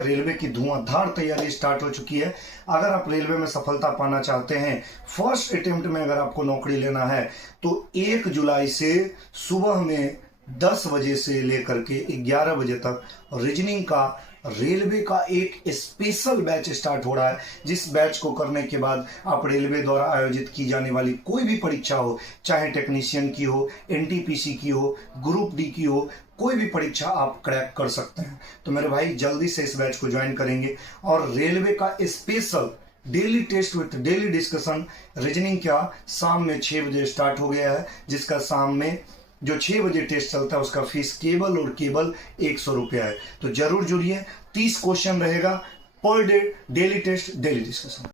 Railway की धुआंधार तैयारी start हो चुकी है। अगर आप रेलवे में सफलता पाना चाहते हैं, फर्स्ट अटेम्प्ट में अगर आपको नौकरी लेना है, तो 1 जुलाई से सुबह में 10 बजे से लेकर के 11 बजे तक रीजनिंग का रेलवे का एक स्पेशल बैच स्टार्ट हो रहा है। जिस बैच को करने के बाद आप रेलवे द्वारा आयोजित की जाने वाली कोई भी परीक्षा हो, चाहे टेक्नीशियन की हो, एनटीपीसी की हो, ग्रुप डी की हो, कोई भी परीक्षा आप क्रैक कर सकते हैं। तो मेरे भाई जल्दी से इस बैच को ज्वाइन करेंगे और रेलवे का special daily test with daily discussion reasoning का शाम में 6 बजे स्टार्ट हो गया है, जिसका शाम में जो 6 बजे टेस्ट चलता है उसका फीस केवल और केवल 100 रुपया है। तो जरूर जुड़िए। 30 क्वेश्चन रहेगा per day, daily test daily discussion.